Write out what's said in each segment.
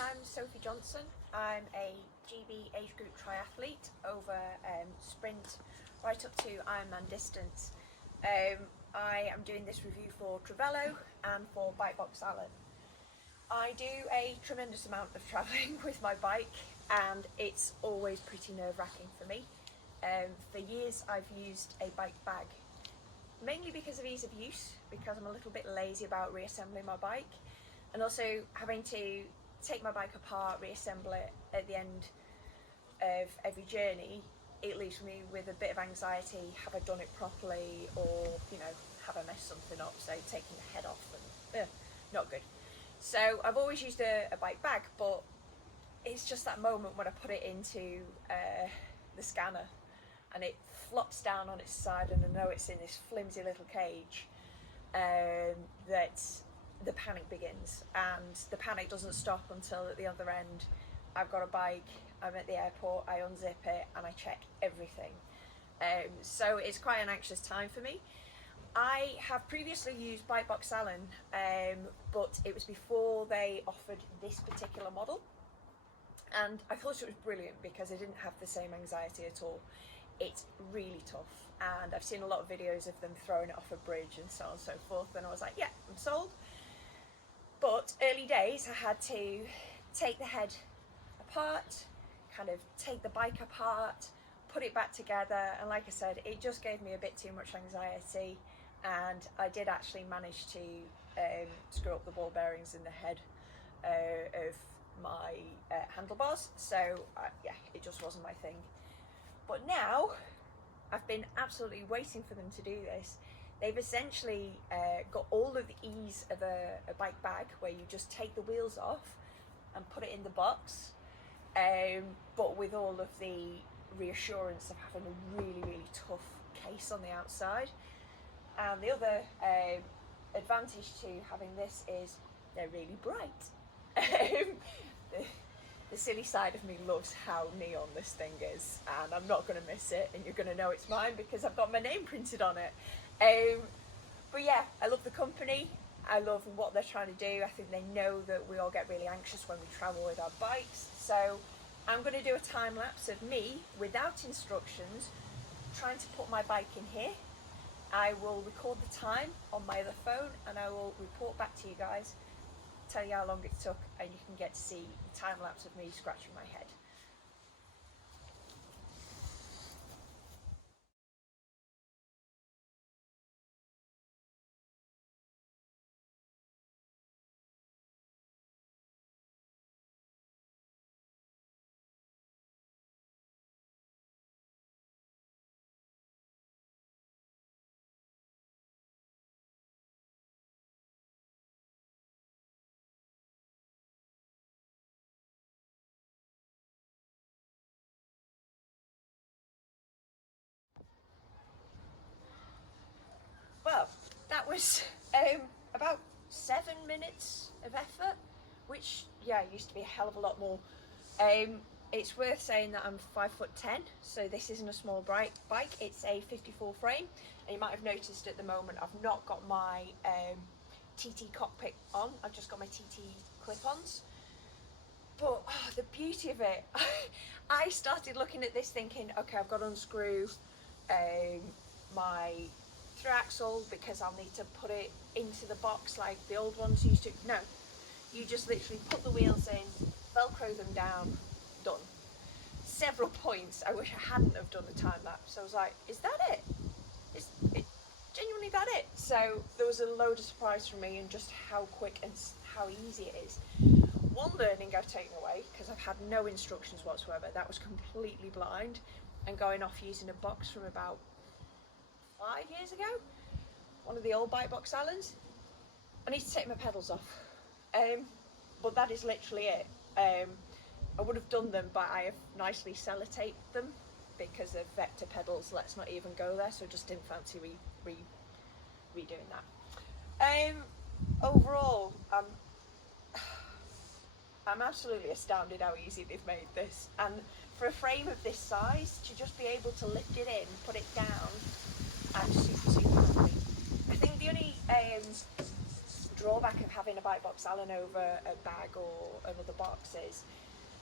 I'm Sophie Johnson. I'm a GB age group triathlete over sprint right up to Ironman distance. I am doing this review for Trivelo and for Bikebox Alan. I do a tremendous amount of travelling with my bike and it's always pretty nerve-wracking for me. For years I've used a bike bag, mainly because of ease of use, because I'm a little bit lazy about reassembling my bike, and also having to take my bike apart, reassemble it at the end of every journey. It leaves me with a bit of anxiety. Have I done it properly, or have I messed something up? So taking the head off and not good. So I've always used a bike bag, but it's just that moment when I put it into the scanner and it flops down on its side and I know it's in this flimsy little cage, that the panic begins, and the panic doesn't stop until at the other end I've got a bike, I'm at the airport, I unzip it and I check everything. So it's quite an anxious time for me. I have previously used Bikebox Alan, but it was before they offered this particular model, and I thought it was brilliant because I didn't have the same anxiety at all. It's really tough, and I've seen a lot of videos of them throwing it off a bridge and so on and so forth, and I was like, yeah, I'm sold. But early days I had to take the head apart, kind of take the bike apart, put it back together, and like I said, it just gave me a bit too much anxiety, and I did actually manage to screw up the ball bearings in the head of my handlebars, so yeah, it just wasn't my thing. But now I've been absolutely waiting for them to do this. They've essentially got all of the ease of a bike bag, where you just take the wheels off and put it in the box, but with all of the reassurance of having a really, really tough case on the outside. And the other advantage to having this is they're really bright. The silly side of me loves how neon this thing is, and I'm not going to miss it, and you're going to know it's mine because I've got my name printed on it. But yeah, I love the company, I love what they're trying to do. I think they know that we all get really anxious when we travel with our bikes, so I'm going to do a time lapse of me without instructions trying to put my bike in here. I will record the time on my other phone and I will report back to you guys, tell you how long it took, and you can get to see the time lapse of me scratching my head. Well, that was about 7 minutes of effort, which, yeah, used to be a hell of a lot more. It's worth saying that I'm 5'10", so this isn't a small bike. It's a 54 frame, and you might have noticed at the moment I've not got my TT cockpit on, I've just got my TT clip-ons. But the beauty of it, I started looking at this thinking, okay, I've got to unscrew my through axle because I'll need to put it into the box like the old ones used to. No, you just literally put the wheels in, velcro them down, done. Several points I wish I hadn't have done the time lapse. I was like, is that it? Is it genuinely that it? So there was a load of surprise for me, and just how quick and how easy it is. One learning I've taken away, because I've had no instructions whatsoever, that was completely blind and going off using a box from about 5 years ago, one of the old Bikebox Alans. I need to take my pedals off, but that is literally it. I would have done them, but I have nicely sellotaped them because of vector pedals. Let's not even go there, so just didn't fancy redoing that. Overall, I'm absolutely astounded how easy they've made this, and for a frame of this size, to just be able to lift it in, put it down, I'm super happy. I think the only drawback of having a bike box Allen over a bag or another box is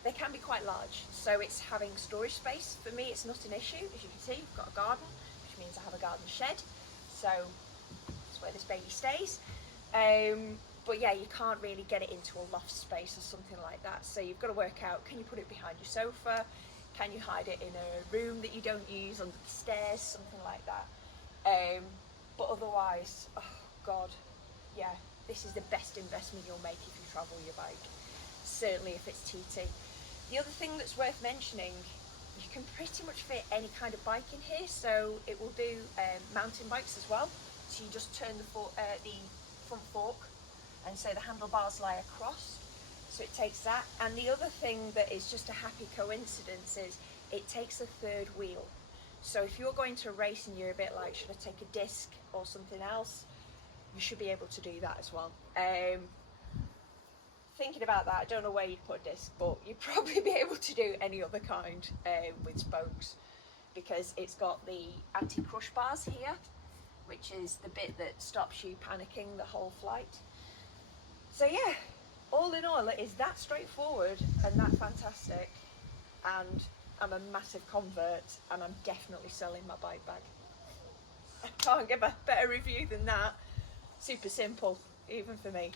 they can be quite large. So it's having storage space. For me, it's not an issue. As you can see, I've got a garden, which means I have a garden shed. So that's where this baby stays. But yeah, you can't really get it into a loft space or something like that. So you've got to work out, can you put it behind your sofa? Can you hide it in a room that you don't use, under the stairs, something like that? But otherwise, oh God, yeah, this is the best investment you'll make if you travel your bike. Certainly if it's TT. The other thing that's worth mentioning, you can pretty much fit any kind of bike in here, so it will do mountain bikes as well. So you just turn the front fork, and so the handlebars lie across, so it takes that. And the other thing that is just a happy coincidence is it takes a third wheel. So if you're going to a race and you're a bit like, should I take a disc or something else, you should be able to do that as well. Thinking about that, I don't know where you'd put a disc, but you'd probably be able to do any other kind with spokes, because it's got the anti-crush bars here, which is the bit that stops you panicking the whole flight. So yeah, all in all, it is that straightforward and that fantastic, and I'm a massive convert, and I'm definitely selling my bike bag. I can't give a better review than that. Super simple, even for me.